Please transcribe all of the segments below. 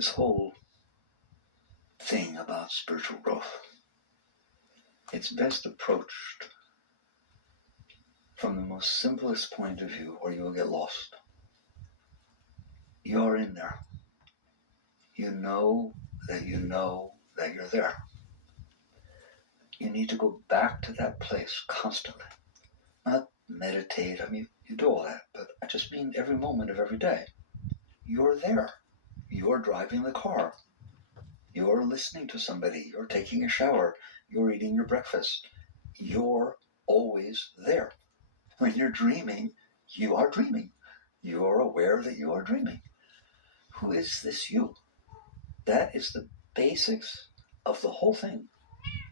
This whole thing about spiritual growth, it's best approached from the most simplest point of view, or you will get lost. You're in there. You know that you're there. You need to go back to that place constantly. Not meditate, you do all that, but I just mean every moment of every day. You're there. You're driving the car. You're listening to somebody. You're taking a shower. You're eating your breakfast. You're always there. When you're dreaming, you are dreaming. You're aware that you are dreaming. Who is this you? That is the basics of the whole thing.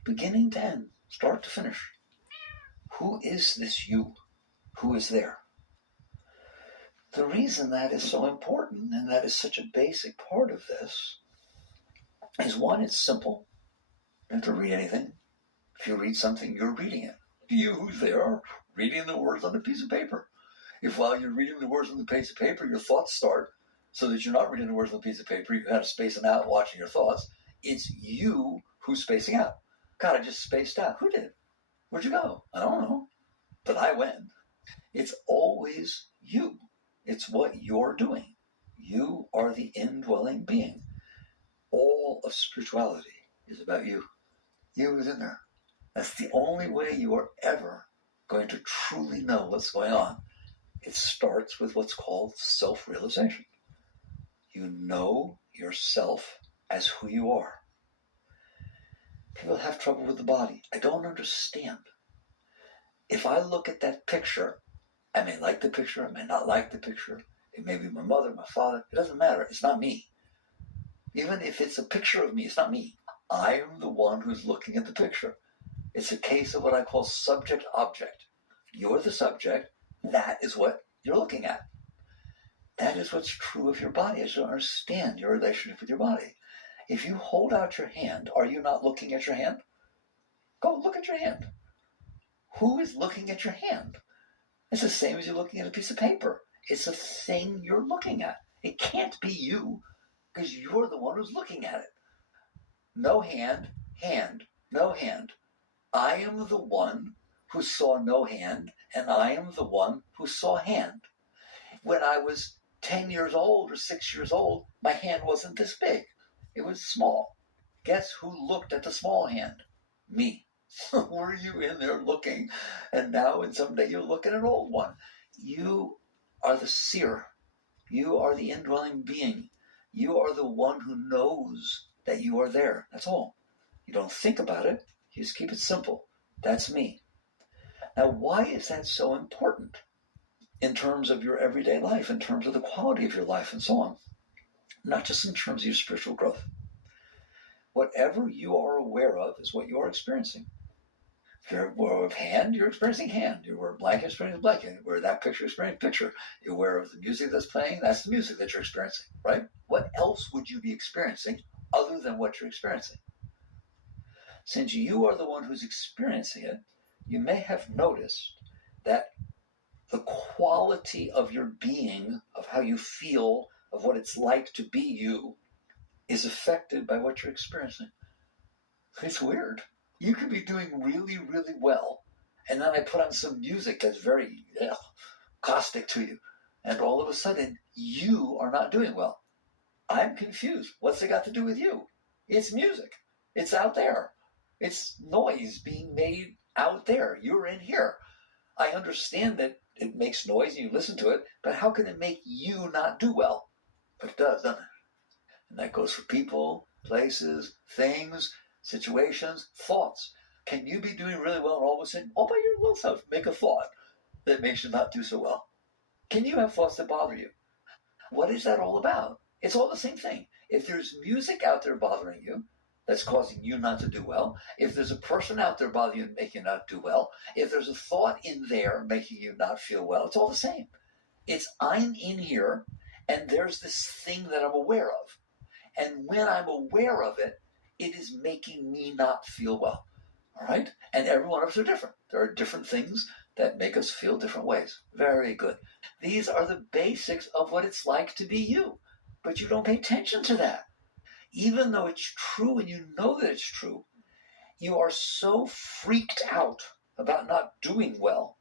Beginning to end, start to finish. Who is this you? Who is there? The reason that is so important, and that is such a basic part of this, is one, it's simple. You don't have to read anything. If you read something, you're reading it. You who's there are reading the words on a piece of paper. If while you're reading the words on the piece of paper, your thoughts start, so that you're not reading the words on the piece of paper, you have spacing out watching your thoughts, it's you who's spacing out. God, I just spaced out. Who did? Where'd you go? I don't know. But I went. It's always you. It's what you're doing. You are the indwelling being. All of spirituality is about you. You is in there. That's the only way you are ever going to truly know what's going on. It starts with what's called self-realization. You know yourself as who you are. People have trouble with the body. I don't understand. If I look at that picture, I may like the picture, I may not like the picture. It may be my mother, my father. It doesn't matter. It's not me. Even if it's a picture of me, it's not me. I am the one who's looking at the picture. It's a case of what I call subject-object. You're the subject. That is what you're looking at. That is what's true of your body. I just don't understand your relationship with your body. If you hold out your hand, are you not looking at your hand? Go look at your hand. Who is looking at your hand? It's the same as you're looking at a piece of paper. It's a thing you're looking at. It can't be you, because you're the one who's looking at it. No hand, no hand. I am the one who saw no hand, and I am the one who saw hand. When I was 10 years old or 6 years old, my hand wasn't this big. It was small. Guess who looked at the small hand? Me. Were you in there looking? And now, and someday you'll look at an old one. You are the seer. You are the indwelling being. You are the one who knows that you are there. That's all. You don't think about it. You just keep it simple. That's me. Now, why is that so important in terms of your everyday life, in terms of the quality of your life, and so on? Not just in terms of your spiritual growth. Whatever you are aware of is what you're experiencing. If you're aware of hand, you're experiencing hand. You're aware of blanket, you're experiencing blanket. You're aware of that picture, you're experiencing picture. You're aware of the music that's playing, that's the music that you're experiencing, right? What else would you be experiencing other than what you're experiencing? Since you are the one who's experiencing it, you may have noticed that the quality of your being, of how you feel, of what it's like to be you, is affected by what you're experiencing. It's weird. You could be doing really, really well, and then I put on some music that's very caustic to you, and all of a sudden, you are not doing well. I'm confused. What's it got to do with you? It's music. It's out there. It's noise being made out there. You're in here. I understand that it makes noise and you listen to it, but how can it make you not do well? But it does, doesn't it? And that goes for people, places, things, situations, thoughts. Can you be doing really well and all of a sudden, all by your little self, make a thought that makes you not do so well? Can you have thoughts that bother you? What is that all about? It's all the same thing. If there's music out there bothering you, that's causing you not to do well, if there's a person out there bothering you and making you not do well, if there's a thought in there making you not feel well, it's all the same. It's I'm in here and there's this thing that I'm aware of. And when I'm aware of it, it is making me not feel well. All right? And every one of us are different. There are different things that make us feel different ways. Very good. These are the basics of what it's like to be you. But you don't pay attention to that. even though it's true and you know that it's true, you are so freaked out about not doing well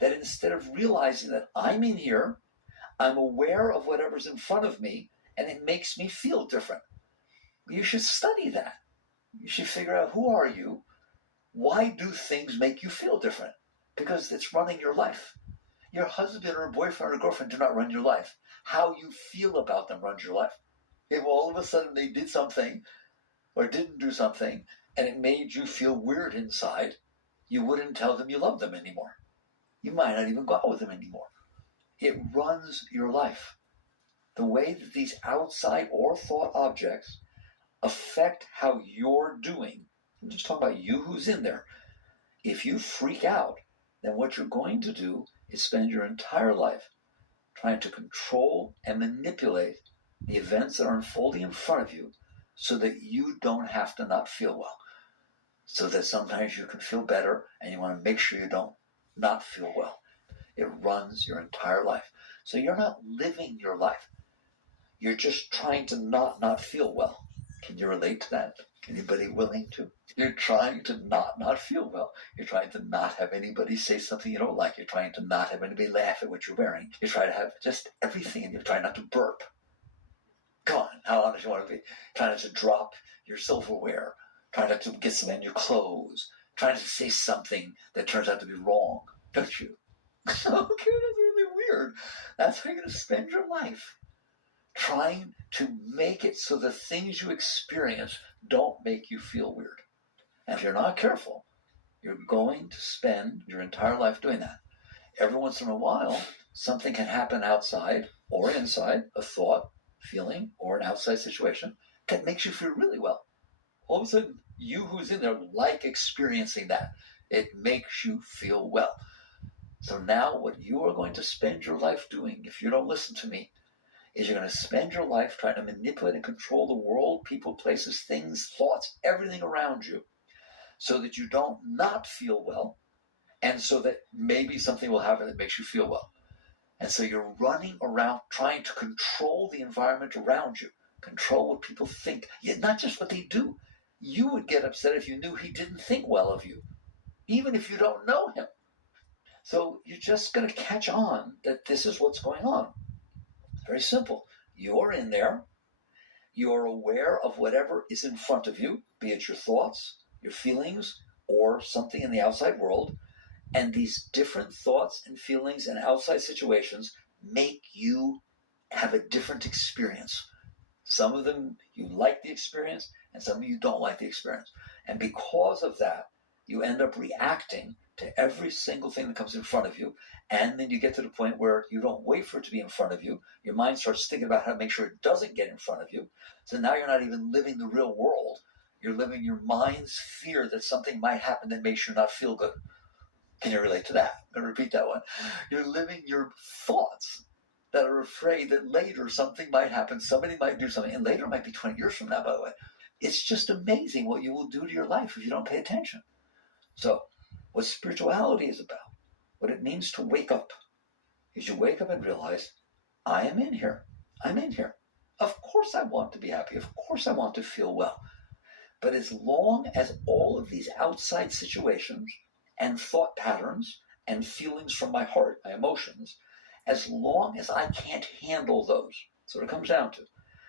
that instead of realizing that I'm in here, I'm aware of whatever's in front of me, and it makes me feel different. You should study that. You should figure out, who are you? Why do things make you feel different? Because it's running your life. Your husband or boyfriend or girlfriend do not run your life. How you feel about them runs your life. If all of a sudden they did something or didn't do something and it made you feel weird inside, you wouldn't tell them you love them anymore. You might not even go out with them anymore. It runs your life. The way that these outside or thought objects affect how you're doing. I'm just talking about you who's in there. If you freak out, then what you're going to do is spend your entire life trying to control and manipulate the events that are unfolding in front of you so that you don't have to not feel well. So that sometimes you can feel better and you want to make sure you don't not feel well. It runs your entire life. So you're not living your life. You're just trying to not feel well. Can you relate to that? Anybody willing to? You're trying to not feel well. You're trying to not have anybody say something you don't like. You're trying to not have anybody laugh at what you're wearing. You try to have just everything, and you're trying not to burp. Come on, how honest you want to be? Trying not to drop your silverware. Trying not to get some in your clothes. Trying to say something that turns out to be wrong, don't you? Okay, that's really weird. That's how you're going to spend your life. Trying to make it so the things you experience don't make you feel weird. And if you're not careful, you're going to spend your entire life doing that. Every once in a while, something can happen outside or inside, a thought, feeling, or an outside situation that makes you feel really well. All of a sudden, you who's in there like experiencing that. It makes you feel well. So now what you are going to spend your life doing, if you don't listen to me, is you're going to spend your life trying to manipulate and control the world, people, places, things, thoughts, everything around you, so that you don't not feel well, and so that maybe something will happen that makes you feel well. And so you're running around trying to control the environment around you, control what people think, yet not just what they do. You would get upset if you knew he didn't think well of you, even if you don't know him. So you're just going to catch on that this is what's going on. Very simple. You're in there. You're aware of whatever is in front of you, be it your thoughts, your feelings, or something in the outside world. And these different thoughts and feelings and outside situations make you have a different experience. Some of them you like the experience, and some of you don't like the experience. And because of that, you end up reacting to every single thing that comes in front of you. And then you get to the point where you don't wait for it to be in front of you. Your mind starts thinking about how to make sure it doesn't get in front of you. So now you're not even living the real world. You're living your mind's fear that something might happen that makes you not feel good. Can you relate to that? I'm going to repeat that one. You're living your thoughts that are afraid that later something might happen, somebody might do something, and later might be 20 years from now, by the way. It's just amazing what you will do to your life if you don't pay attention. So, what spirituality is about, what it means to wake up, is you wake up and realize, I am in here. I'm in here. Of course I want to be happy. Of course I want to feel well. But as long as all of these outside situations and thought patterns and feelings from my heart, my emotions, as long as I can't handle those, that's what it comes down to.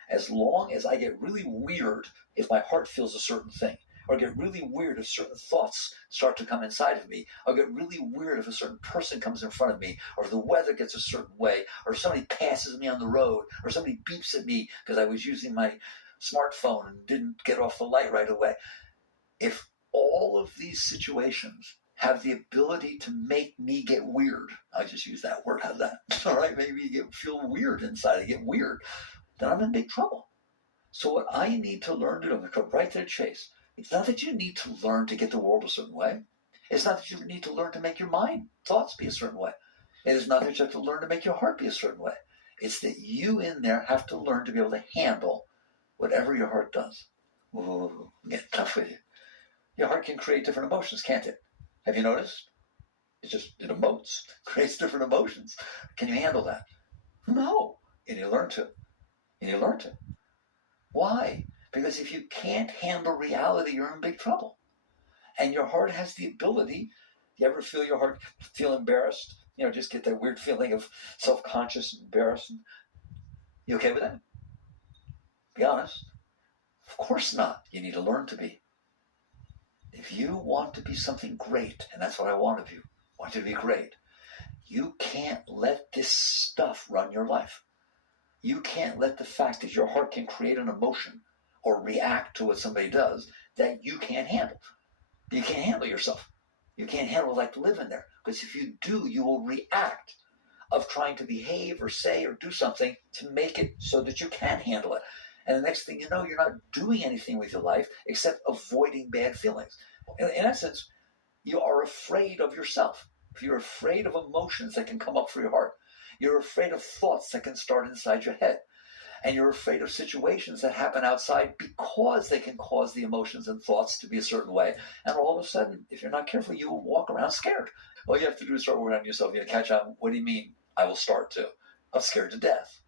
As long as I get really weird if my heart feels a certain thing, or get really weird if certain thoughts start to come inside of me, or get really weird if a certain person comes in front of me, or if the weather gets a certain way, or if somebody passes me on the road, or somebody beeps at me because I was using my smartphone and didn't get off the light right away. If all of these situations have the ability to make me get weird, I just use that word, how's that? All right, maybe you feel weird inside, I get weird, then I'm in big trouble. So what I need to learn to do, I'm going to go right to the chase. It's not that you need to learn to get the world a certain way. It's not that you need to learn to make your mind, thoughts be a certain way. It is not that you have to learn to make your heart be a certain way. It's that you in there have to learn to be able to handle whatever your heart does. Ooh, I'm getting tough with you. Your heart can create different emotions, can't it? Have you noticed? It emotes, creates different emotions. Can you handle that? No. And you learn to. And you learn to. Why? Because if you can't handle reality, you're in big trouble. And your heart has the ability. You ever feel your heart feel embarrassed? Just get that weird feeling of self-conscious, embarrassed. You okay with that? Be honest. Of course not. You need to learn to be. If you want to be something great, and that's what I want of you, I want you to be great, you can't let this stuff run your life. You can't let the fact that your heart can create an emotion or react to what somebody does that you can't handle. You can't handle yourself. You can't handle living there. Because if you do, you will react of trying to behave or say or do something to make it so that you can handle it. And the next thing you know, you're not doing anything with your life except avoiding bad feelings. In essence, you are afraid of yourself. If you're afraid of emotions that can come up for your heart, you're afraid of thoughts that can start inside your head. And you're afraid of situations that happen outside because they can cause the emotions and thoughts to be a certain way. And all of a sudden, if you're not careful, you will walk around scared. All you have to do is start working on yourself. You catch on, what do you mean I will start to? I'm scared to death.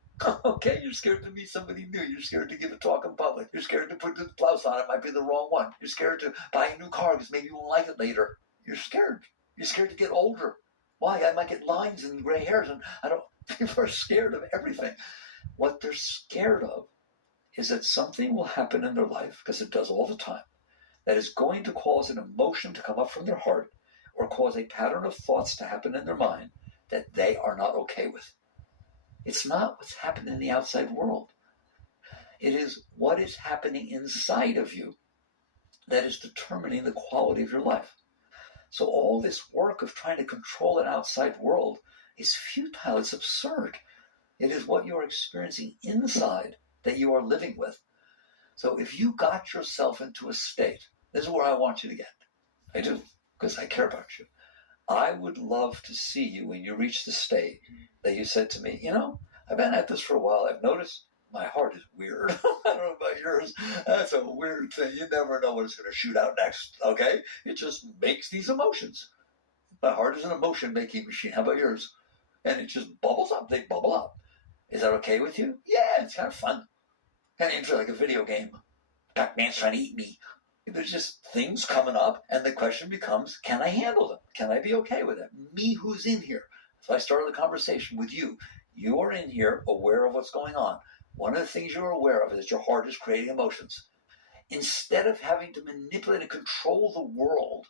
Okay, you're scared to meet somebody new. You're scared to give a talk in public. You're scared to put the blouse on. It might be the wrong one. You're scared to buy a new car because maybe you won't like it later. You're scared. You're scared to get older. Why? I might get lines and gray hairs, and people are scared of everything. What they're scared of is that something will happen in their life, because it does all the time, that is going to cause an emotion to come up from their heart or cause a pattern of thoughts to happen in their mind that they are not okay with. It's not what's happening in the outside world. It is what is happening inside of you that is determining the quality of your life. So all this work of trying to control an outside world is futile. It's absurd. It is what you are experiencing inside that you are living with. So if you got yourself into a state, this is where I want you to get. I do, because I care about you. I would love to see you when you reach the state that you said to me, I've been at this for a while. I've noticed my heart is weird. I don't know about yours. That's a weird thing. You never know what it's going to shoot out next, okay? It just makes these emotions. My heart is an emotion-making machine. How about yours? And it just bubbles up. They bubble up. Is that okay with you? Yeah, it's kind of fun. Kind of interesting, like a video game. Pac-Man's trying to eat me. There's just things coming up, and the question becomes, can I handle them? Can I be okay with it? Me who's in here. So I started the conversation with you. You are in here aware of what's going on. One of the things you're aware of is that your heart is creating emotions. Instead of having to manipulate and control the world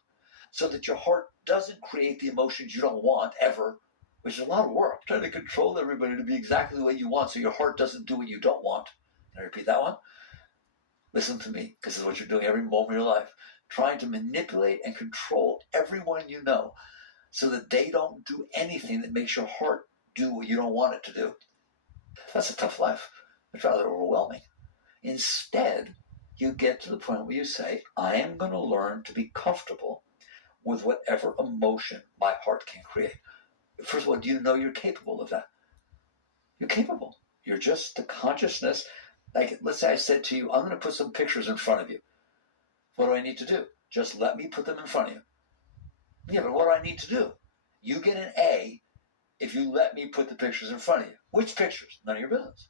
so that your heart doesn't create the emotions you don't want ever, which is a lot of work, trying to control everybody to be exactly the way you want so your heart doesn't do what you don't want. Can I repeat that one? Listen to me, because this is what you're doing every moment of your life. Trying to manipulate and control everyone you know so that they don't do anything that makes your heart do what you don't want it to do. That's a tough life. It's rather overwhelming. Instead, you get to the point where you say, I am going to learn to be comfortable with whatever emotion my heart can create. First of all, do you know you're capable of that? You're capable. You're just the consciousness. Like, let's say I said to you, I'm going to put some pictures in front of you. What do I need to do? Just let me put them in front of you. Yeah, but what do I need to do? You get an A if you let me put the pictures in front of you. Which pictures? None of your business.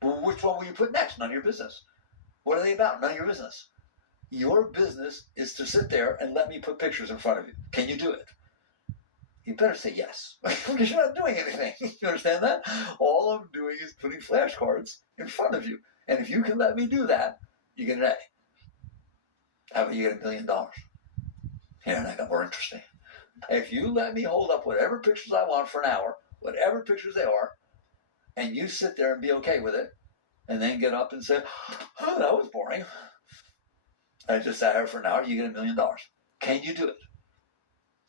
Well, which one will you put next? None of your business. What are they about? None of your business. Your business is to sit there and let me put pictures in front of you. Can you do it? You better say yes, because you're not doing anything. You understand that? All I'm doing is putting flashcards in front of you. And if you can let me do that, you get an A. How about you get $1 million? Here, and I got more interesting. If you let me hold up whatever pictures I want for an hour, whatever pictures they are, and you sit there and be okay with it, and then get up and say, oh, that was boring. I just sat here for an hour, you get $1 million. Can you do it?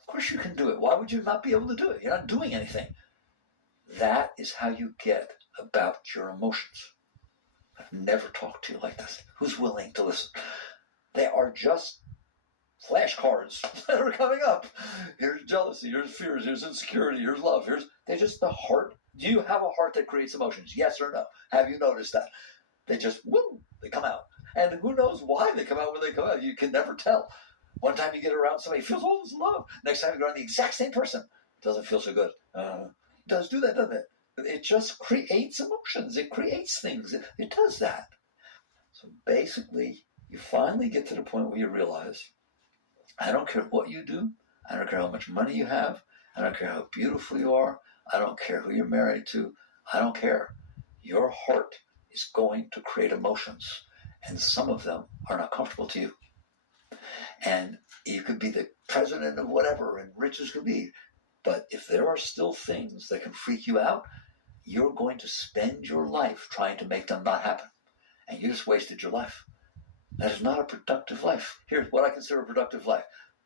Of course you can do it. Why would you not be able to do it? You're not doing anything. That is how you get about your emotions. I've never talked to you like this. Who's willing to listen? They are just flashcards that are coming up. Here's jealousy, here's fears, here's insecurity, here's love, they're just the heart. Do you have a heart that creates emotions? Yes or no? Have you noticed that? They just, they come out. And who knows why they come out when they come out? You can never tell. One time you get around somebody, feels all this love. Next time you go around the exact same person, doesn't feel so good. It does do that, doesn't it? It just creates emotions. It creates things. It does that. So basically, you finally get to the point where you realize, I don't care what you do. I don't care how much money you have. I don't care how beautiful you are. I don't care who you're married to. I don't care. Your heart is going to create emotions, and some of them are not comfortable to you. And you could be the president of whatever, and rich as could be. But if there are still things that can freak you out, you're going to spend your life trying to make them not happen. And you just wasted your life. That is not a productive life. Here's what I consider a productive life.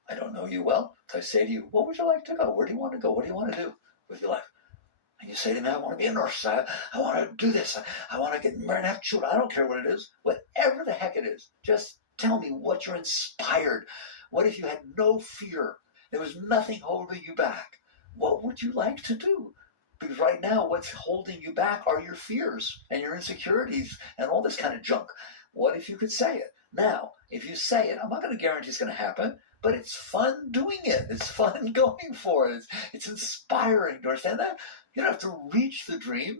I don't know you well. So I say to you, what would you like to go? Where do you want to go? What do you want to do with your life? And you say to me, I want to be a nurse. I want to do this. I want to get married and have children. I don't care what it is. Whatever the heck it is, just tell me what you're inspired. What if you had no fear? There was nothing holding you back. What would you like to do? Because right now, what's holding you back are your fears and your insecurities and all this kind of junk. What if you could say it? Now, if you say it, I'm not going to guarantee it's going to happen, but it's fun doing it. It's fun going for it. It's inspiring. Do you understand that? You don't have to reach the dream.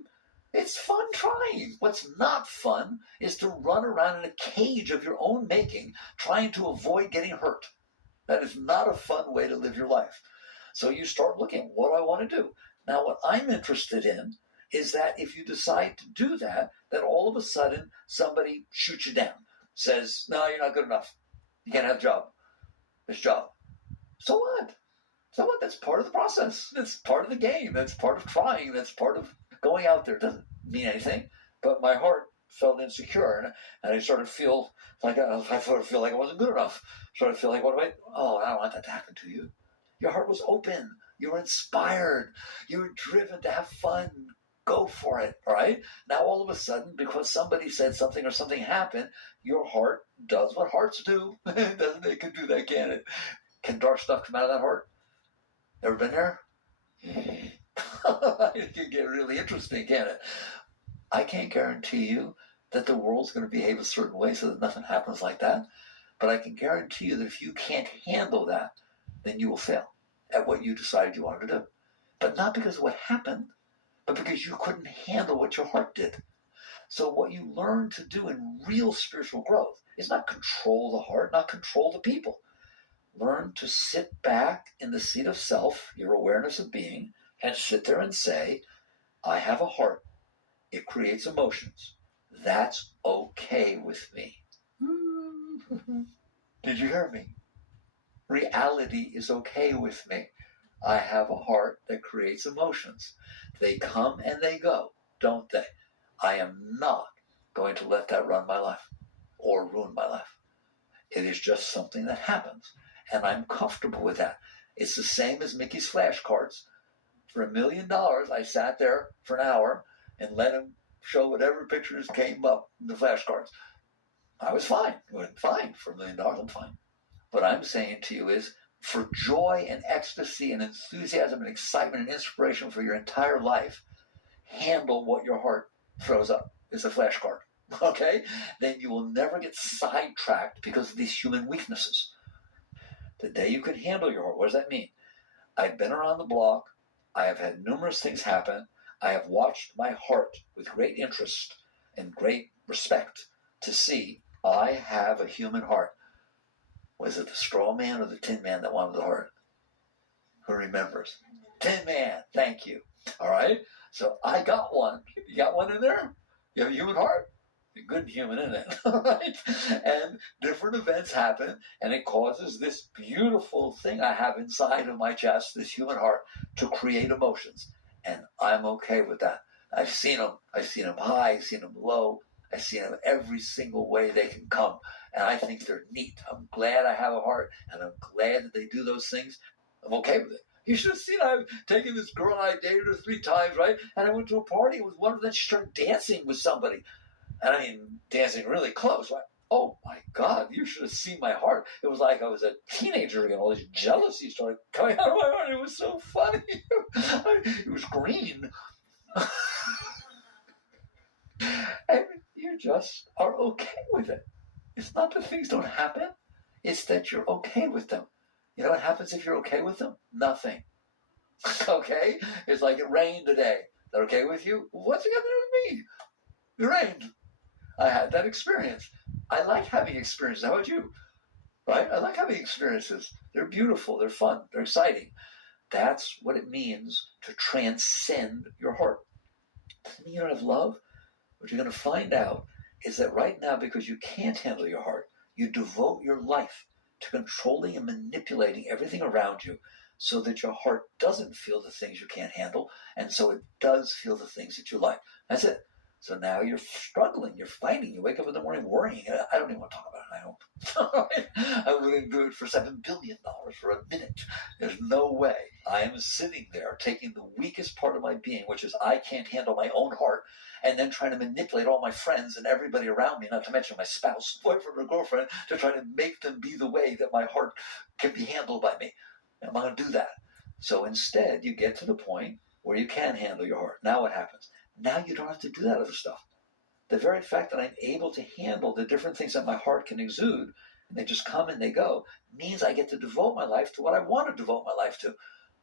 It's fun trying. What's not fun is to run around in a cage of your own making, trying to avoid getting hurt. That is not a fun way to live your life. So you start looking, what do I want to do? Now, what I'm interested in is that if you decide to do that, that all of a sudden somebody shoots you down, says, no, you're not good enough. You can't have a job. This job. So what? So what? That's part of the process. That's part of the game. That's part of trying. That's part of going out there. It doesn't mean anything. But my heart felt insecure, and I started to feel like I feel like I wasn't good enough. Started to feel like, what do I? Oh, I don't want that to happen to you. Your heart was open. You were inspired. You were driven to have fun. Go for it. All right. Now all of a sudden, because somebody said something or something happened, your heart does what hearts do. Doesn't it? It can do that, can it? Can dark stuff come out of that heart? Ever been there? It can get really interesting, can it? I can't guarantee you that the world's going to behave a certain way so that nothing happens like that. But I can guarantee you that if you can't handle that, then you will fail at what you decided you wanted to do. But not because of what happened, but because you couldn't handle what your heart did. So what you learn to do in real spiritual growth is not control the heart, not control the people. Learn to sit back in the seat of self, your awareness of being, and sit there and say, I have a heart. It creates emotions. That's okay with me. Did you hear me? Reality is okay with me. I have a heart that creates emotions. They come and they go, don't they? I am not going to let that run my life or ruin my life. It is just something that happens, and I'm comfortable with that. It's the same as Mickey's flashcards. For $1 million, I sat there for an hour and let him show whatever pictures came up in the flashcards. I was fine. It was fine. For $1 million, I'm fine. What I'm saying to you is, for joy and ecstasy and enthusiasm and excitement and inspiration for your entire life, handle what your heart throws up. It's a flashcard. Okay? Then you will never get sidetracked because of these human weaknesses. The day you can handle your heart, what does that mean? I've been around the block. I have had numerous things happen. I have watched my heart with great interest and great respect to see I have a human heart. Was it the straw man or the tin man that wanted the heart? Who remembers? Tin man, thank you. All right? So I got one. You got one in there? You have a human heart? A good human in it. All right? And different events happen, and it causes this beautiful thing I have inside of my chest, this human heart, to create emotions. And I'm okay with that. I've seen them. I've seen them high, I've seen them low, I've seen them every single way they can come. And I think they're neat. I'm glad I have a heart, and I'm glad that they do those things. I'm okay with it. You should have seen I've taken this girl, I dated her 3 times, right? And I went to a party with one of them. She started dancing with somebody. And I mean, dancing really close. Right? Oh my God, you should have seen my heart. It was like I was a teenager again. All this jealousy started coming out of my heart. It was so funny. It was green. And you just are okay with it. It's not that things don't happen. It's that you're okay with them. You know what happens if you're okay with them? Nothing. Okay? It's like it rained today. Is that okay with you? What's it got to do with me? It rained. I had that experience. I like having experiences. How about you? Right? I like having experiences. They're beautiful. They're fun. They're exciting. That's what it means to transcend your heart. Doesn't mean you don't have love. What you're going to find out is that right now, because you can't handle your heart, you devote your life to controlling and manipulating everything around you so that your heart doesn't feel the things you can't handle, and so it does feel the things that you like. That's it. So now you're struggling, you're fighting, you wake up in the morning worrying. I don't even want to talk about it. I wouldn't do it for $7 billion for a minute. There's no way. I am sitting there taking the weakest part of my being, which is I can't handle my own heart, and then trying to manipulate all my friends and everybody around me, not to mention my spouse, boyfriend, or girlfriend, to try to make them be the way that my heart can be handled by me. I'm not going to do that. So instead, you get to the point where you can handle your heart. Now what happens? Now you don't have to do that other stuff. The very fact that I'm able to handle the different things that my heart can exude, and they just come and they go, means I get to devote my life to what I want to devote my life to.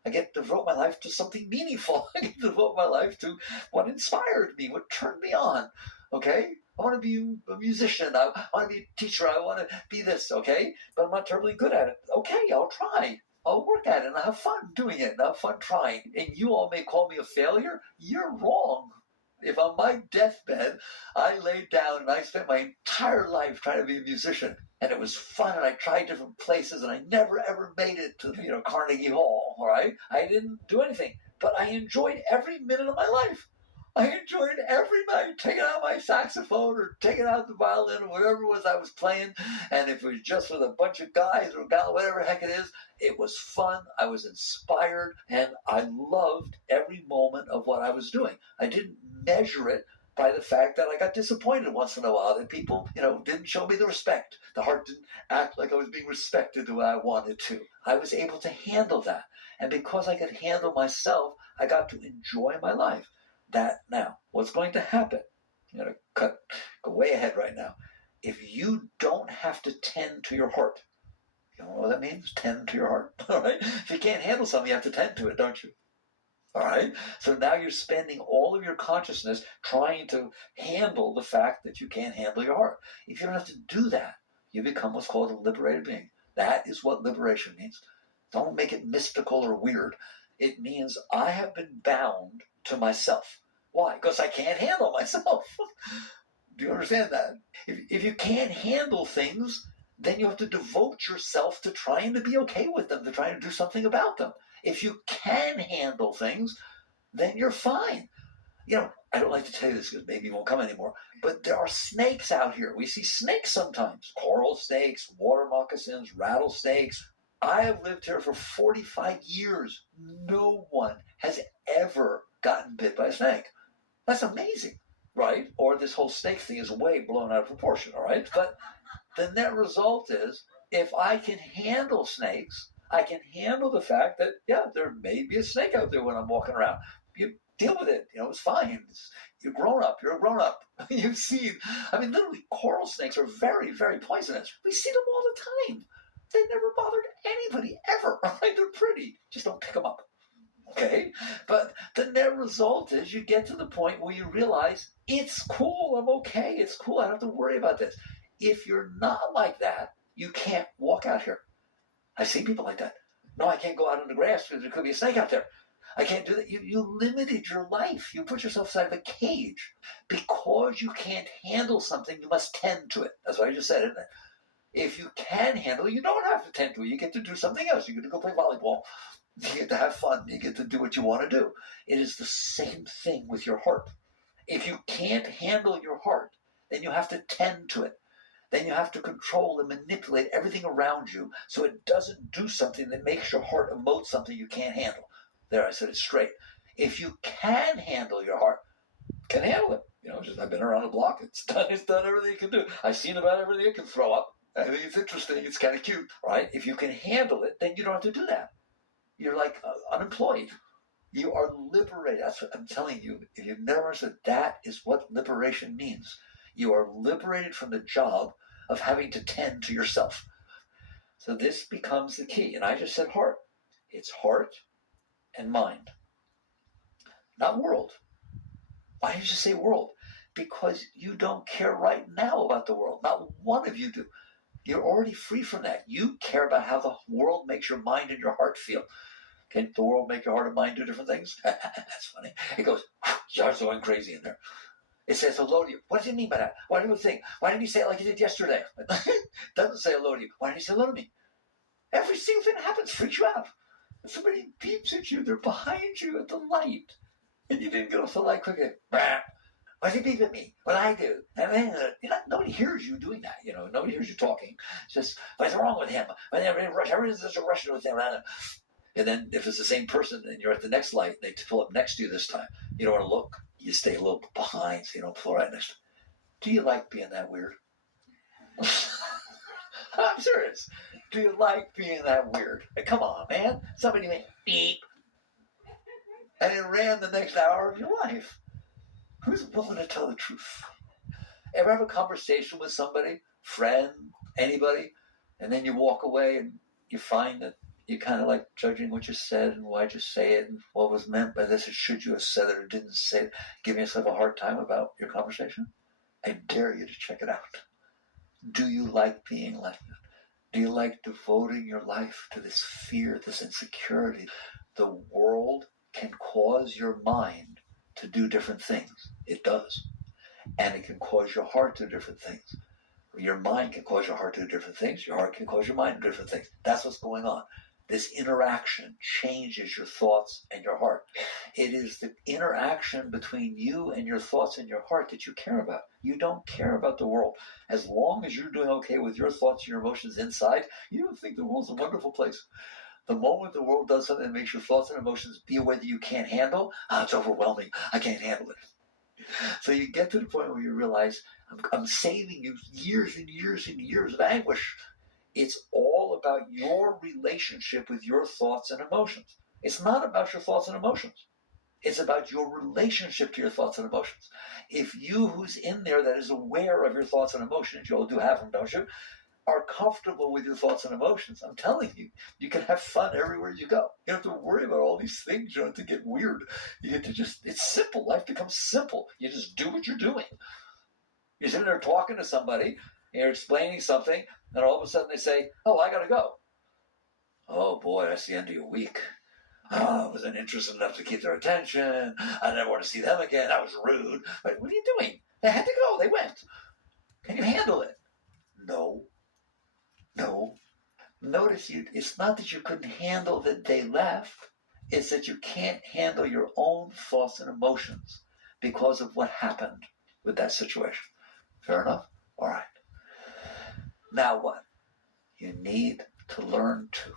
I get to devote my life to something meaningful. I get to devote my life to what inspired me, what turned me on. Okay? I want to be a musician. I want to be a teacher. I want to be this. Okay? But I'm not terribly good at it. Okay, I'll try. I'll work at it and I'll have fun doing it and I'll have fun trying. And you all may call me a failure. You're wrong. If on my deathbed I laid down and I spent my entire life trying to be a musician, and it was fun, and I tried different places, and I never ever made it to Carnegie Hall. All right, I didn't do anything, but I enjoyed every minute of my life. I enjoyed every night taking out my saxophone or taking out the violin or whatever it was I was playing. And if it was just with a bunch of guys or gal, whatever the heck it is, it was fun. I was inspired and I loved every moment of what I was doing. I didn't measure it by the fact that I got disappointed once in a while that people, didn't show me the respect. The heart didn't act like I was being respected the way I wanted to. I was able to handle that. And because I could handle myself, I got to enjoy my life. That now, what's going to happen? I'm going to go way ahead right now. If you don't have to tend to your heart, you know what that means? Tend to your heart. All right. If you can't handle something, you have to tend to it, don't you? All right. So now you're spending all of your consciousness trying to handle the fact that you can't handle your heart. If you don't have to do that, you become what's called a liberated being. That is what liberation means. Don't make it mystical or weird. It means I have been bound to myself. Why? Because I can't handle myself. Do you understand that? If you can't handle things, then you have to devote yourself to trying to be okay with them, to trying to do something about them. If you can handle things, then you're fine. I don't like to tell you this because maybe you won't come anymore, but there are snakes out here. We see snakes sometimes. Coral snakes, water moccasins, rattlesnakes. I have lived here for 45 years. No one has ever gotten bit by a snake. That's amazing, right? Or this whole snake thing is way blown out of proportion, all right? But the net result is if I can handle snakes, I can handle the fact that, yeah, there may be a snake out there when I'm walking around. You deal with it. It's fine. You're grown up. You're a grown up. You've seen, literally coral snakes are very, very poisonous. We see them all the time. They never bothered anybody ever. Right? They're pretty. Just don't pick them up. Okay? But the net result is you get to the point where you realize it's cool. I'm okay. It's cool. I don't have to worry about this. If you're not like that, you can't walk out here. I see people like that. No, I can't go out in the grass because there could be a snake out there. I can't do that. You limited your life. You put yourself inside of a cage. Because you can't handle something, you must tend to it. That's what I just said, isn't it? If you can handle it, you don't have to tend to it. You get to do something else. You get to go play volleyball. You get to have fun. You get to do what you want to do. It is the same thing with your heart. If you can't handle your heart, then you have to tend to it. Then you have to control and manipulate everything around you so it doesn't do something that makes your heart emote something you can't handle. There, I said it straight. If you can handle your heart, can handle it. I've been around the block. It's done everything it can do. I've seen about everything it can throw up. I think it's interesting. It's kind of cute, right? If you can handle it, then you don't have to do that. You're like unemployed. You are liberated. That's what I'm telling you. If you've never understood, that is what liberation means. You are liberated from the job of having to tend to yourself. So this becomes the key. And I just said heart. It's heart and mind, not world. Why did you say world? because you don't care right now about the world. Not one of you do. You're already free from that. You care about how the world makes your mind and your heart feel. Can the world make your heart and mind do different things? That's funny. It goes, your heart's going crazy in there. It says hello to you. What do you mean by that? Why do you think? Why didn't you say it like you did yesterday? It doesn't say hello to you. Why didn't you say hello to me? Every single thing that happens freaks you out. If somebody beeps at you, they're behind you at the light. And you didn't get off the light quickly. Why does he beep at me? What I do? Nobody hears you doing that. Nobody hears you talking. It's just, what's wrong with him? Everybody's just rushing with him. And then if it's the same person and you're at the next light, they pull up next to you this time. You don't want to look. You stay a little behind so you don't pull right next to them. Do you like being that weird? I'm serious. Do you like being that weird? Come on, man. Somebody went beep. And it ran the next hour of your life. Who's willing to tell the truth? Ever have a conversation with somebody, friend, anybody, and then you walk away and you find that you're kind of like judging what you said and why'd you say it and what was meant by this and should you have said it or didn't say it, giving yourself a hard time about your conversation? I dare you to check it out. Do you like being like that? Do you like devoting your life to this fear, this insecurity? The world can cause your mind to do different things. It does. And it can cause your heart to do different things. Your mind can cause your heart to do different things. Your heart can cause your mind to do different things. That's what's going on. This interaction changes your thoughts and your heart. It is the interaction between you and your thoughts and your heart that you care about. You don't care about the world. As long as you're doing okay with your thoughts and your emotions inside, you don't think the world's a wonderful place. The moment the world does something that makes your thoughts and emotions be a way that you can't handle, it's overwhelming. I can't handle it. So you get to the point where you realize, I'm saving you years and years and years of anguish. It's all about your relationship with your thoughts and emotions. It's not about your thoughts and emotions. It's about your relationship to your thoughts and emotions. If you who's in there that is aware of your thoughts and emotions, you all do have them, don't you, are comfortable with your thoughts and emotions, I'm telling you, you can have fun everywhere you go. You don't have to worry about all these things. You don't have to get weird. You get to it's simple. Life becomes simple. You just do what you're doing. You're sitting there talking to somebody, you're explaining something, and all of a sudden they say, oh, I got to go. Oh, boy, that's the end of your week. I wasn't interested enough to keep their attention. I never want to see them again. That was rude. But what are you doing? They had to go. They went. Can you handle it? No. Notice it's not that you couldn't handle that they left. It's that you can't handle your own thoughts and emotions because of what happened with that situation. Fair enough? All right. Now what? You need to learn to.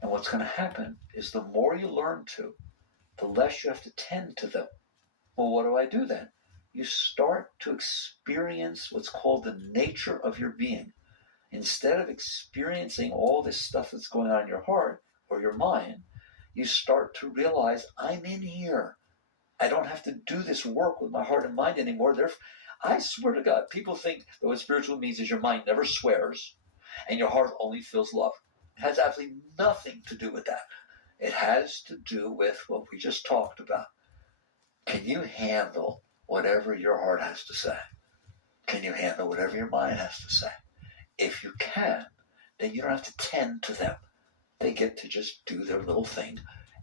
And what's going to happen is the more you learn to, the less you have to tend to them. Well, what do I do then? You start to experience what's called the nature of your being. Instead of experiencing all this stuff that's going on in your heart or your mind, you start to realize, I'm in here. I don't have to do this work with my heart and mind anymore. I swear to God, people think that what spiritual means is your mind never swears and your heart only feels love. It has absolutely nothing to do with that. It has to do with what we just talked about. Can you handle whatever your heart has to say? Can you handle whatever your mind has to say? If you can, then you don't have to tend to them. They get to just do their little thing,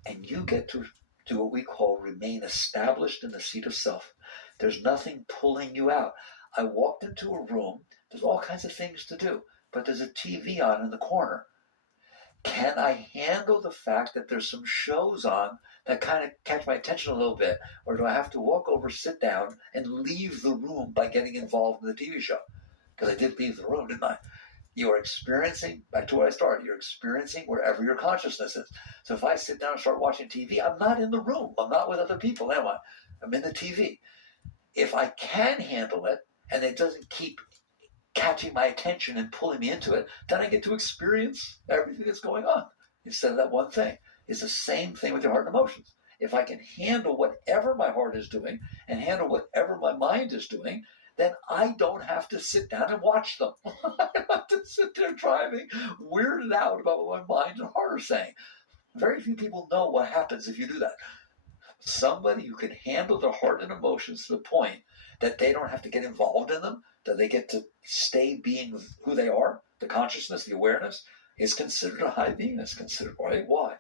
and you get to do what we call remain established in the seat of self. There's nothing pulling you out. I walked into a room, there's all kinds of things to do, but there's a TV on in the corner. Can I handle the fact that there's some shows on that kind of catch my attention a little bit, or do I have to walk over, sit down, and leave the room by getting involved in the TV show? Because I did leave the room, didn't I? You are experiencing, back to what I started, you're experiencing wherever your consciousness is. So if I sit down and start watching TV, I'm not in the room. I'm not with other people, am I? I'm in the TV. If I can handle it, and it doesn't keep catching my attention and pulling me into it, then I get to experience everything that's going on instead of that one thing. It's the same thing with your heart and emotions. If I can handle whatever my heart is doing and handle whatever my mind is doing, then I don't have to sit down and watch them. I don't have to sit there driving, weirded out about what my mind and heart are saying. Very few people know what happens if you do that. Somebody who can handle their heart and emotions to the point that they don't have to get involved in them, that they get to stay being who they are, the consciousness, the awareness, is considered a high being. It's considered, right? Why?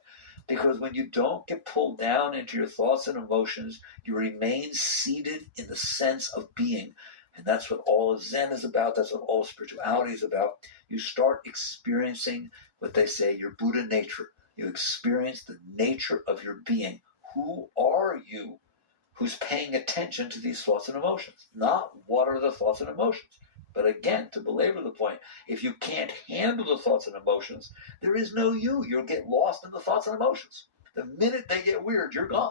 Because when you don't get pulled down into your thoughts and emotions, you remain seated in the sense of being. And that's what all of Zen is about. That's what all of spirituality is about. You start experiencing what they say, your Buddha nature. You experience the nature of your being. Who are you who's paying attention to these thoughts and emotions? Not what are the thoughts and emotions. But again, to belabor the point, if you can't handle the thoughts and emotions, there is no you. You'll get lost in the thoughts and emotions. The minute they get weird, you're gone.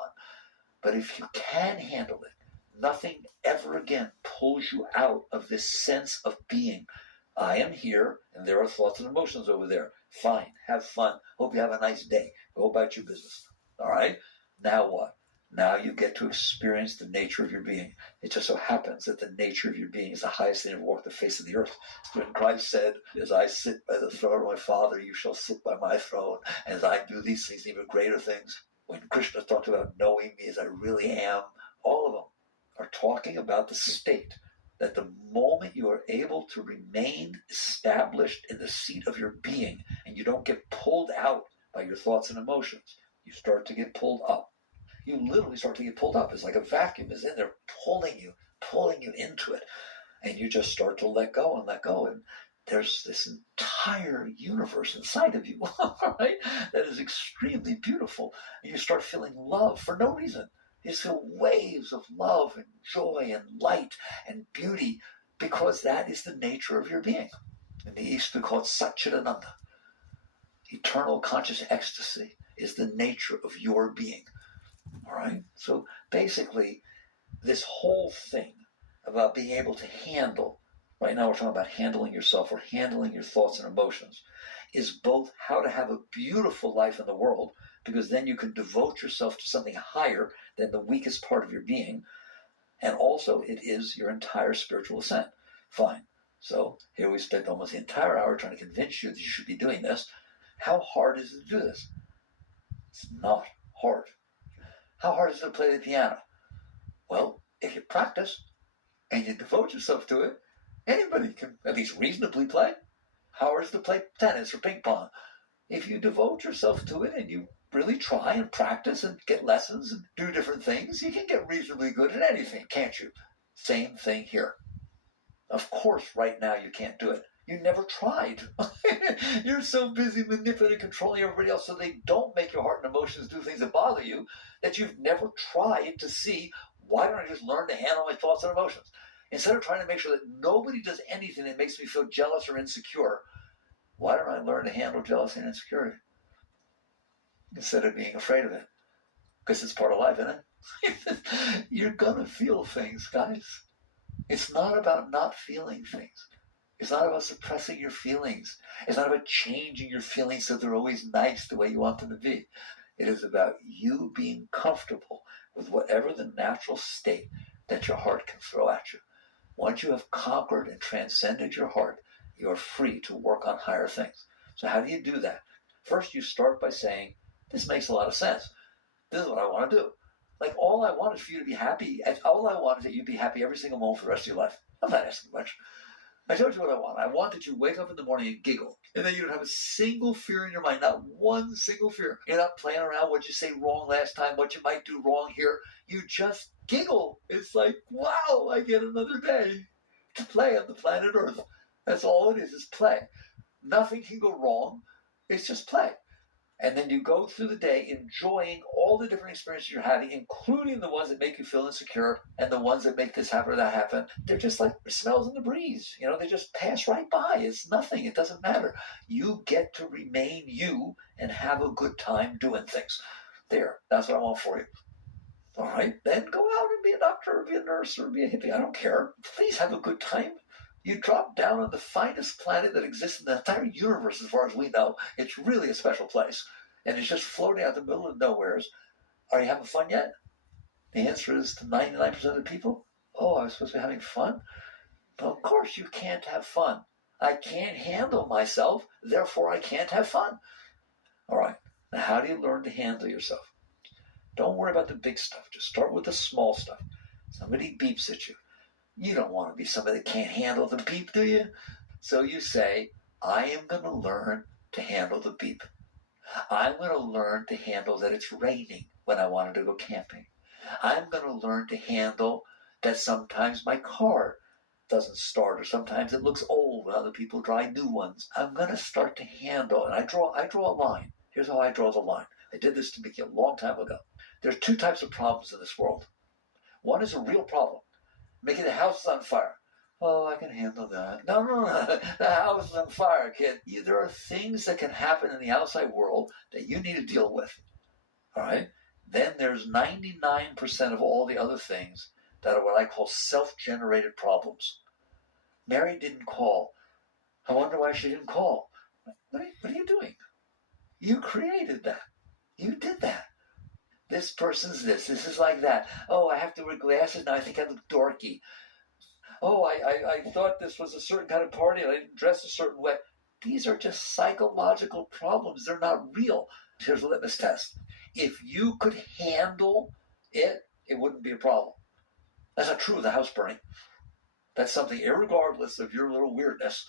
But if you can handle it, nothing ever again pulls you out of this sense of being. I am here, and there are thoughts and emotions over there. Fine, have fun. Hope you have a nice day. Go about your business. All right? Now what? Now you get to experience the nature of your being. It just so happens that the nature of your being is the highest thing that ever walked the face of the earth. When Christ said, as I sit by the throne of my Father, you shall sit by my throne. As I do these things, even greater things. When Krishna talked about knowing me as I really am, all of them are talking about the state that the moment you are able to remain established in the seat of your being and you don't get pulled out by your thoughts and emotions, you start to get pulled up. You literally start to get pulled up. It's like a vacuum is in there pulling you into it. And you just start to let go and let go. And there's this entire universe inside of you, right? That is extremely beautiful. And you start feeling love for no reason. You just feel waves of love and joy and light and beauty because that is the nature of your being. In the East, we call it Satchidananda. Eternal conscious ecstasy is the nature of your being. All right? So basically, this whole thing about being able to handle, right now we're talking about handling yourself or handling your thoughts and emotions, is both how to have a beautiful life in the world, because then you can devote yourself to something higher than the weakest part of your being, and also it is your entire spiritual ascent. Fine. So here we spent almost the entire hour trying to convince you that you should be doing this. How hard is it to do this? It's not hard. How hard is it to play the piano? Well, if you practice and you devote yourself to it, anybody can at least reasonably play. How hard is it to play tennis or ping pong? If you devote yourself to it and you really try and practice and get lessons and do different things, you can get reasonably good at anything, can't you? Same thing here. Of course, right now you can't do it. You never tried. You're so busy manipulating, controlling everybody else so they don't make your heart and emotions do things that bother you that you've never tried to see, why don't I just learn to handle my thoughts and emotions? Instead of trying to make sure that nobody does anything that makes me feel jealous or insecure, why don't I learn to handle jealousy and insecurity? Instead of being afraid of it. Because it's part of life, isn't it? You're going to feel things, guys. It's not about not feeling things. It's not about suppressing your feelings. It's not about changing your feelings so they're always nice the way you want them to be. It is about you being comfortable with whatever the natural state that your heart can throw at you. Once you have conquered and transcended your heart, you are free to work on higher things. So how do you do that? First, you start by saying, this makes a lot of sense. This is what I want to do. Like, all I want is for you to be happy. All I want is that you be happy every single moment for the rest of your life. I'm not asking much. I told you what I want. I want that you wake up in the morning and giggle. And then you don't have a single fear in your mind. Not one single fear. You're not playing around what you say wrong last time, what you might do wrong here. You just giggle. It's like, wow, I get another day to play on the planet Earth. That's all it is play. Nothing can go wrong. It's just play. And then you go through the day enjoying all the different experiences you're having, including the ones that make you feel insecure and the ones that make this happen or that happen. They're just like smells in the breeze. You know, they just pass right by. It's nothing. It doesn't matter. You get to remain you and have a good time doing things. There. That's what I want for you. All right. Then go out and be a doctor or be a nurse or be a hippie. I don't care. Please have a good time. You drop down on the finest planet that exists in the entire universe as far as we know. It's really a special place. And it's just floating out in the middle of nowheres. Are you having fun yet? The answer is to 99% of the people, oh, I was supposed to be having fun? Well, of course you can't have fun. I can't handle myself, therefore I can't have fun. All right. Now, how do you learn to handle yourself? Don't worry about the big stuff. Just start with the small stuff. Somebody beeps at you. You don't want to be somebody that can't handle the beep, do you? So you say, I am going to learn to handle the beep. I'm going to learn to handle that it's raining when I wanted to go camping. I'm going to learn to handle that sometimes my car doesn't start, or sometimes it looks old when other people drive new ones. I'm going to start to handle, and I draw a line. Here's how I draw the line. I did this to Mickey a long time ago. There's two types of problems in this world. One is a real problem. Mickey, the house is on fire. Oh, I can handle that. No, the house is on fire, kid. There are things that can happen in the outside world that you need to deal with. All right? Then there's 99% of all the other things that are what I call self-generated problems. Mary didn't call. I wonder why she didn't call. What are you doing? You created that. You did that. This person's this. This is like that. Oh, I have to wear glasses now. I think I look dorky. Oh, I thought this was a certain kind of party and I didn't dress a certain way. These are just psychological problems. They're not real. Here's a litmus test. If you could handle it, it wouldn't be a problem. That's not true of the house burning. That's something, irregardless of your little weirdness,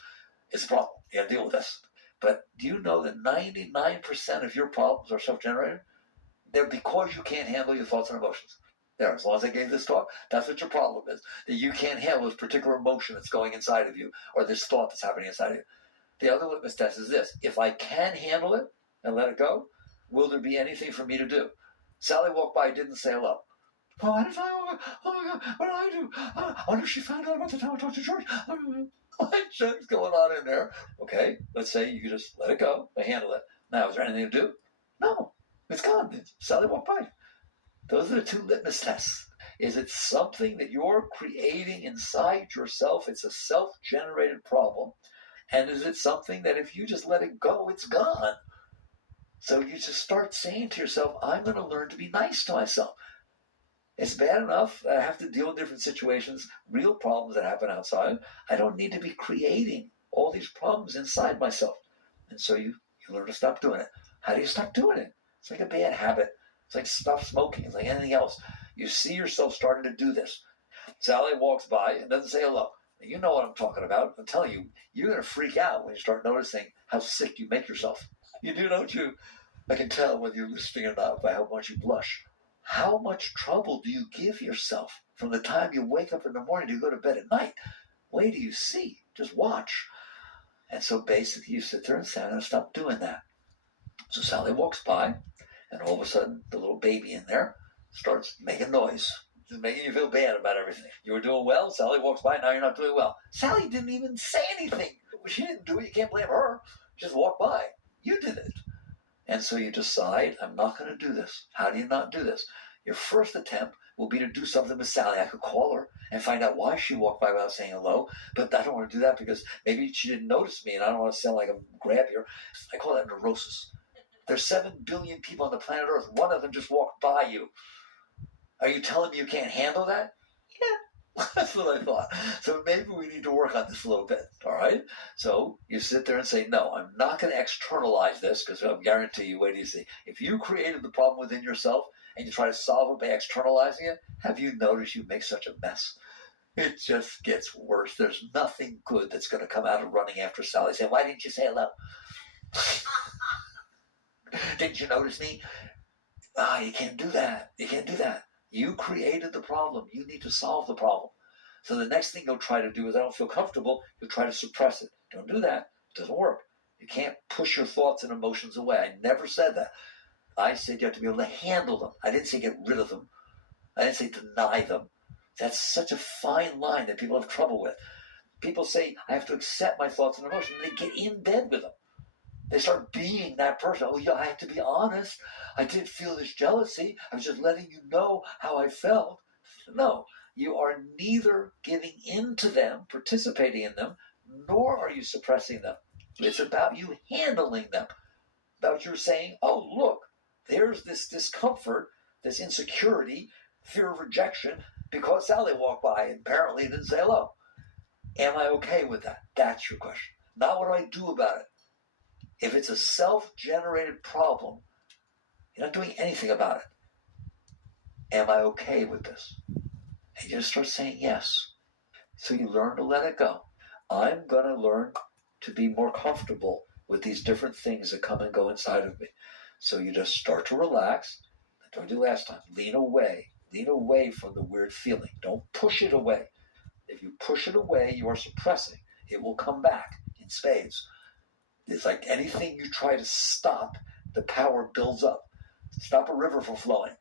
it's a problem. You gotta deal with this. But do you know that 99% of your problems are self-generated? They're because you can't handle your thoughts and emotions. There, as long as I gave this talk, that's what your problem is. That you can't handle this particular emotion that's going inside of you, or this thought that's happening inside of you. The other litmus test is this. If I can handle it and let it go, will there be anything for me to do? Sally walked by, didn't say hello. Oh, I didn't, oh my God, what did I do? I wonder if she found out about the time I talked to George. What shit's going on in there? Okay, let's say you could just let it go, handle it. Now, is there anything to do? No, it's gone. Sally walked by. Those are the two litmus tests. Is it something that you're creating inside yourself? It's a self-generated problem. And is it something that if you just let it go, it's gone? So you just start saying to yourself, I'm going to learn to be nice to myself. It's bad enough that I have to deal with different situations, real problems that happen outside. I don't need to be creating all these problems inside myself. And so you learn to stop doing it. How do you stop doing it? It's like a bad habit. It's like stop smoking. It's like anything else. You see yourself starting to do this. Sally walks by and doesn't say hello. You know what I'm talking about. I'm telling you, you're going to freak out when you start noticing how sick you make yourself. You do, don't you? I can tell whether you're listening or not by how much you blush. How much trouble do you give yourself from the time you wake up in the morning to go to bed at night? Wait till you see. Just watch. And so basically you sit there and say, I'm going to stop doing that. So Sally walks by, and all of a sudden the little baby in there starts making noise. Just making you feel bad about everything. You were doing well, Sally walks by, now you're not doing well. Sally didn't even say anything. She didn't do it, you can't blame her. Just walk by. You did it. And so you decide, I'm not going to do this. How do you not do this? Your first attempt will be to do something with Sally. I could call her and find out why she walked by without saying hello, but I don't want to do that because maybe she didn't notice me and I don't want to sound like I'm grabby her. I call that neurosis. There's 7 billion people on the planet Earth. One of them just walked by you. Are you telling me you can't handle that? Yeah, that's what I thought. So maybe we need to work on this a little bit, all right? So you sit there and say, no, I'm not going to externalize this because I guarantee you, wait till you see. If you created the problem within yourself and you try to solve it by externalizing it, have you noticed you make such a mess? It just gets worse. There's nothing good that's going to come out of running after Sally saying, why didn't you say hello? Didn't you notice me? You can't do that. You can't do that. You created the problem. You need to solve the problem. So the next thing you'll try to do is, I don't feel comfortable, you'll try to suppress it. Don't do that. It doesn't work. You can't push your thoughts and emotions away. I never said that. I said you have to be able to handle them. I didn't say get rid of them. I didn't say deny them. That's such a fine line that people have trouble with. People say, I have to accept my thoughts and emotions. They get in bed with them. They start being that person. Oh, yeah, I have to be honest. I did feel this jealousy. I was just letting you know how I felt. No, you are neither giving in to them, participating in them, nor are you suppressing them. It's about you handling them. About you saying, oh, look, there's this discomfort, this insecurity, fear of rejection, because Sally walked by and apparently didn't say hello. Am I okay with that? That's your question. Not what do I do about it. If it's a self-generated problem, you're not doing anything about it. Am I okay with this? And you just start saying yes. So you learn to let it go. I'm going to learn to be more comfortable with these different things that come and go inside of me. So you just start to relax. I told you last time, lean away. Lean away from the weird feeling. Don't push it away. If you push it away, you are suppressing. It will come back in spades. It's like anything you try to stop, the power builds up. Stop a river from flowing.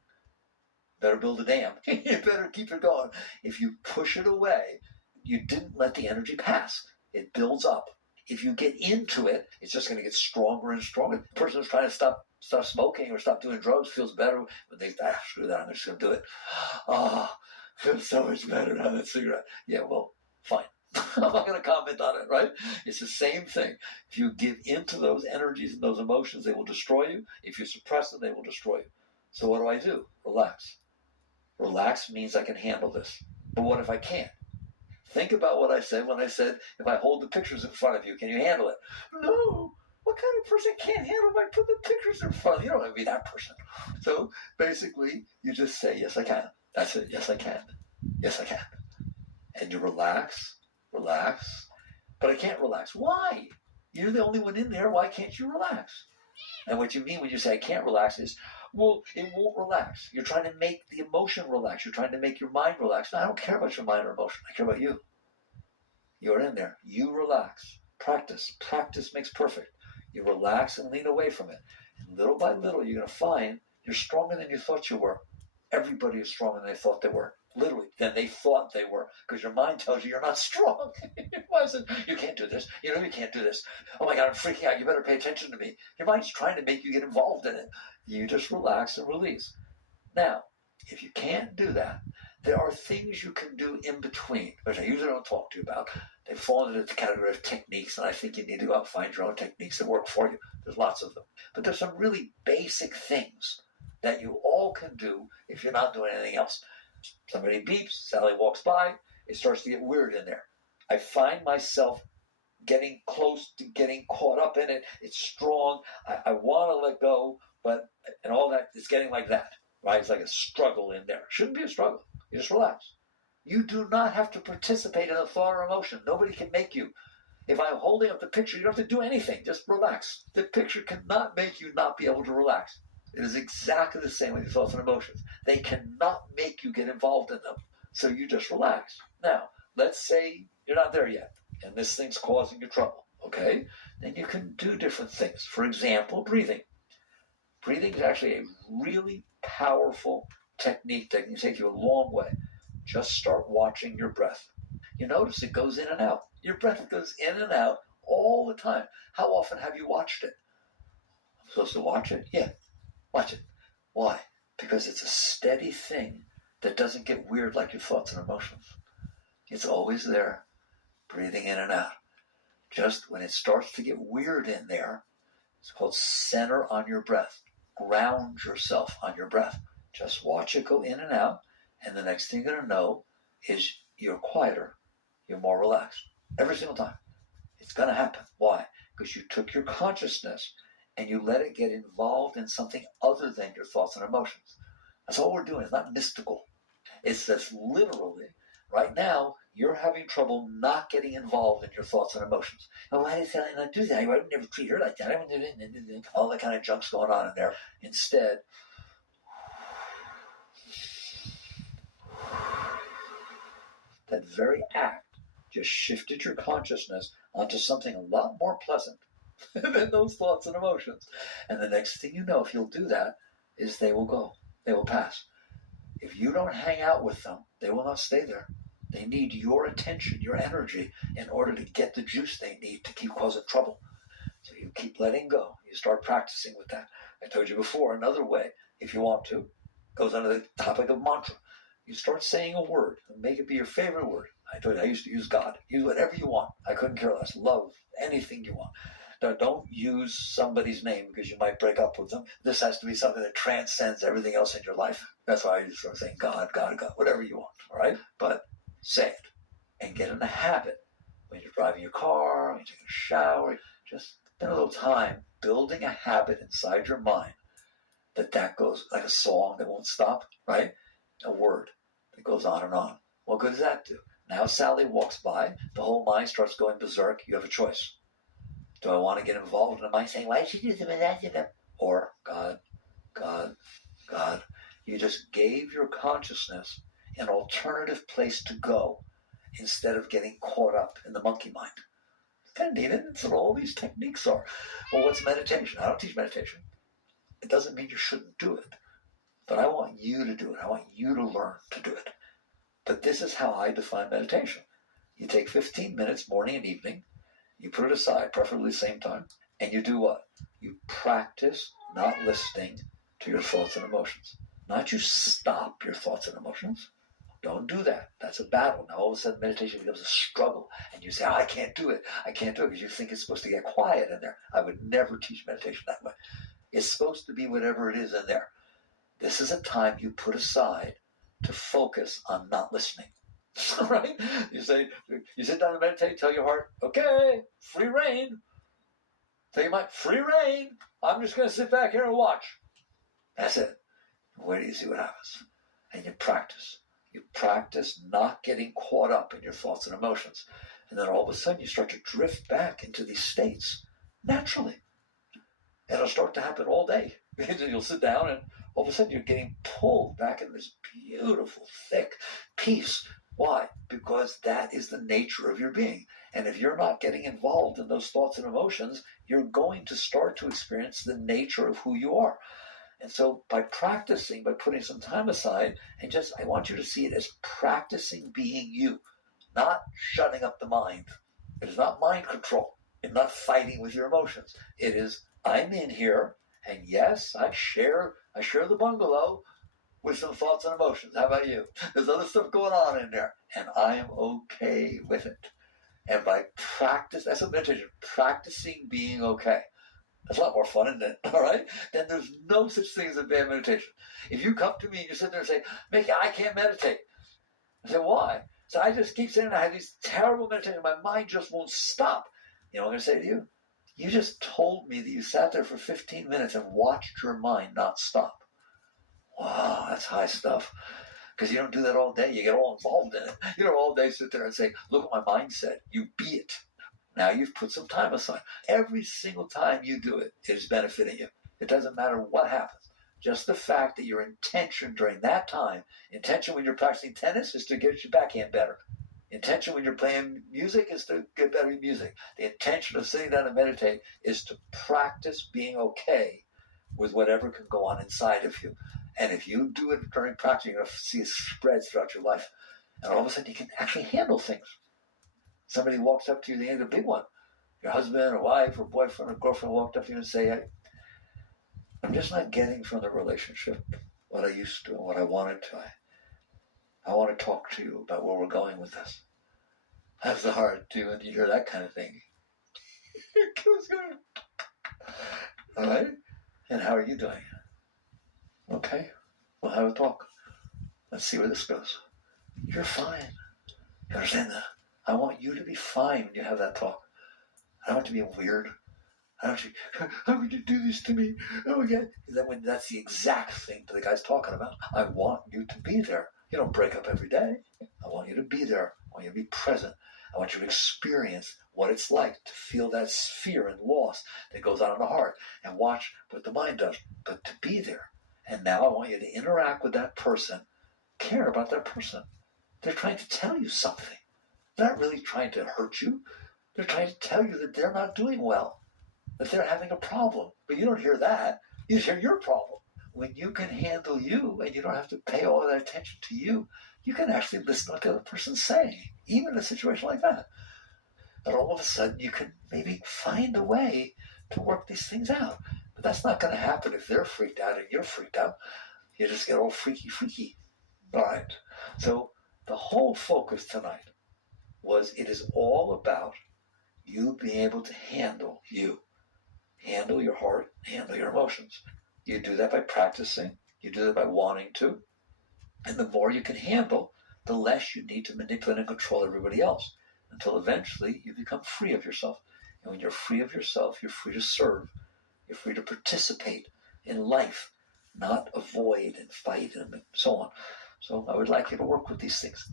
Better build a dam. You better keep it going. If you push it away, you didn't let the energy pass. It builds up. If you get into it, it's just going to get stronger and stronger. The person who's trying to stop smoking or stop doing drugs feels better when they screw that, I'm just going to do it. Oh, feels so much better having a cigarette. Yeah, well, fine. I'm not going to comment on it, right? It's the same thing. If you give into those energies and those emotions, they will destroy you. If you suppress them, they will destroy you. So what do? Relax. Relax means I can handle this. But what if I can't? Think about what I said when I said, if I hold the pictures in front of you, can you handle it? No. What kind of person can't handle if I put the pictures in front of you? You don't want to be that person. So basically, you just say, yes, I can. That's it. Yes, I can. Yes, I can. And you relax, relax. But I can't relax. Why? You're the only one in there. Why can't you relax? And what you mean when you say I can't relax is, well, it won't relax. You're trying to make the emotion relax. You're trying to make your mind relax. No, I don't care about your mind or emotion. I care about you. You're in there. You relax. Practice. Practice makes perfect. You relax and lean away from it. And little by little, you're going to find you're stronger than you thought you were. Everybody is stronger than they thought they were. Literally, than they thought they were. Because your mind tells you you're not strong. Why is it, you can't do this. You know you can't do this. Oh my God, I'm freaking out. You better pay attention to me. Your mind's trying to make you get involved in it. You just relax and release. Now, if you can't do that, there are things you can do in between, which I usually don't talk to you about. They fall into the category of techniques, and I think you need to go out and find your own techniques that work for you. There's lots of them. But there's some really basic things that you all can do if you're not doing anything else. Somebody beeps, Sally walks by, it starts to get weird in there. I find myself getting close to getting caught up in it. It's strong. I want to let go, but, and all that, it's getting like that, right? It's like a struggle in there. It shouldn't be a struggle. You just relax. You do not have to participate in a thought or emotion. Nobody can make you. If I'm holding up the picture, you don't have to do anything. Just relax. The picture cannot make you not be able to relax. It is exactly the same with your thoughts and emotions. They cannot make you get involved in them. So you just relax. Now, let's say you're not there yet, and this thing's causing you trouble, okay? Then you can do different things. For example, breathing. Breathing is actually a really powerful technique that can take you a long way. Just start watching your breath. You notice it goes in and out. Your breath goes in and out all the time. How often have you watched it? I'm supposed to watch it? Yeah, watch it. Why? Because it's a steady thing that doesn't get weird like your thoughts and emotions. It's always there, breathing in and out. Just when it starts to get weird in there, it's called center on your breath. Ground yourself on your breath. Just watch it go in and out, and the next thing you're going to know is you're quieter, you're more relaxed. Every single time. It's going to happen. Why? Because you took your consciousness and you let it get involved in something other than your thoughts and emotions. That's all we're doing. It's not mystical. It's just literally, right now, you're having trouble not getting involved in your thoughts and emotions. And why did Sally not do that? I would never treat her like that. I wouldn't do it. All that kind of junk's going on in there. Instead, that very act just shifted your consciousness onto something a lot more pleasant than those thoughts and emotions. And the next thing you know, if you'll do that, is they will go. They will pass. If you don't hang out with them, they will not stay there. They need your attention, your energy, in order to get the juice they need to keep causing trouble. So you keep letting go. You start practicing with that. I told you before, another way, if you want to, goes under the topic of mantra. You start saying a word and make it be your favorite word. I told you I used to use God. Use whatever you want. I couldn't care less. Love, anything you want. Now, don't use somebody's name because you might break up with them. This has to be something that transcends everything else in your life. That's why I just start saying God, God, God, whatever you want, all right? But say it and get in the habit. When you're driving your car, when you're taking a shower, just spend a little time building a habit inside your mind that goes like a song that won't stop, right? A word that goes on and on. What good does that do? Now Sally walks by, the whole mind starts going berserk. You have a choice. Do I want to get involved in the mind saying, why did she do that? Or, God, God, God. You just gave your consciousness an alternative place to go instead of getting caught up in the monkey mind. It's kind of neat, and that's what all these techniques are. Well, what's meditation? I don't teach meditation. It doesn't mean you shouldn't do it. But I want you to do it. I want you to learn to do it. But this is how I define meditation. You take 15 minutes morning and evening, you put it aside, preferably the same time, and you do what? You practice not listening to your thoughts and emotions. Not you stop your thoughts and emotions. Don't do that. That's a battle. Now all of a sudden meditation becomes a struggle. And you say, I can't do it. I can't do it because you think it's supposed to get quiet in there. I would never teach meditation that way. It's supposed to be whatever it is in there. This is a time you put aside to focus on not listening. Right? You sit down and meditate, tell your heart, okay, free reign. Tell your mind, free reign. I'm just going to sit back here and watch. That's it. Where do you see what happens? And you practice. You practice not getting caught up in your thoughts and emotions. And then all of a sudden you start to drift back into these states naturally. And it'll start to happen all day. You'll sit down and all of a sudden you're getting pulled back in this beautiful, thick peace. Why? Because that is the nature of your being. And if you're not getting involved in those thoughts and emotions, you're going to start to experience the nature of who you are. And so by practicing, by putting some time aside, and I want you to see it as practicing being you, not shutting up the mind. It is not mind control. It's not fighting with your emotions. It is, I'm in here, and yes, I share the bungalow with some thoughts and emotions. How about you? There's other stuff going on in there, and I am okay with it. And by practice, that's what meditation, practicing being okay. That's a lot more fun, isn't it? All right? Then there's no such thing as a bad meditation. If you come to me and you sit there and say, Mickey, I can't meditate. I say, why? So I just keep saying I have these terrible meditations. My mind just won't stop. You know what I'm going to say to you? You just told me that you sat there for 15 minutes and watched your mind not stop. Wow, that's high stuff. Because you don't do that all day. You get all involved in it. You don't all day sit there and say, look what my mind said. You be it. Now you've put some time aside. Every single time you do it, it is benefiting you. It doesn't matter what happens. Just the fact that your intention during that time, intention when you're practicing tennis is to get your backhand better. Intention when you're playing music is to get better at music. The intention of sitting down and meditate is to practice being okay with whatever can go on inside of you. And if you do it during practice, you're going to see it spread throughout your life. And all of a sudden you can actually handle things. Somebody walks up to you, they ain't a big one. Your husband or wife or boyfriend or girlfriend walked up to you and say, I'm just not getting from the relationship what I used to and what I wanted to. I want to talk to you about where we're going with this. That's the hard too, when you hear that kind of thing. All right? And how are you doing? Okay, we'll have a talk. Let's see where this goes. You're fine. You understand that? I want you to be fine when you have that talk. I don't want you to be weird. I don't want you, how would you do this to me? Oh my God. That's the exact thing that the guy's talking about. I want you to be there. You don't break up every day. I want you to be there. I want you to be present. I want you to experience what it's like to feel that fear and loss that goes on in the heart and watch what the mind does, but to be there. And now I want you to interact with that person, care about that person. They're trying to tell you something. They're not really trying to hurt you. They're trying to tell you that they're not doing well, that they're having a problem. But you don't hear that. You hear your problem. When you can handle you and you don't have to pay all of that attention to you, you can actually listen to what the other person's saying, even in a situation like that. And all of a sudden you can maybe find a way to work these things out. But that's not going to happen if they're freaked out and you're freaked out. You just get all freaky. All right. So the whole focus tonight was it is all about you being able to handle you. Handle your heart, handle your emotions. You do that by practicing. You do that by wanting to. And the more you can handle, the less you need to manipulate and control everybody else until eventually you become free of yourself. And when you're free of yourself, you're free to serve. You're free to participate in life, not avoid and fight and so on. So I would like you to work with these things.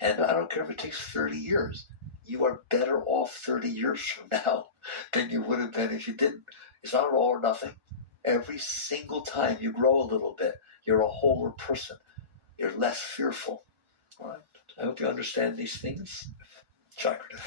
And I don't care if it takes 30 years. You are better off 30 years from now than you would have been if you didn't. It's not all or nothing. Every single time you grow a little bit, you're a wholer person. You're less fearful. All right? I hope you understand these things. Chakradev.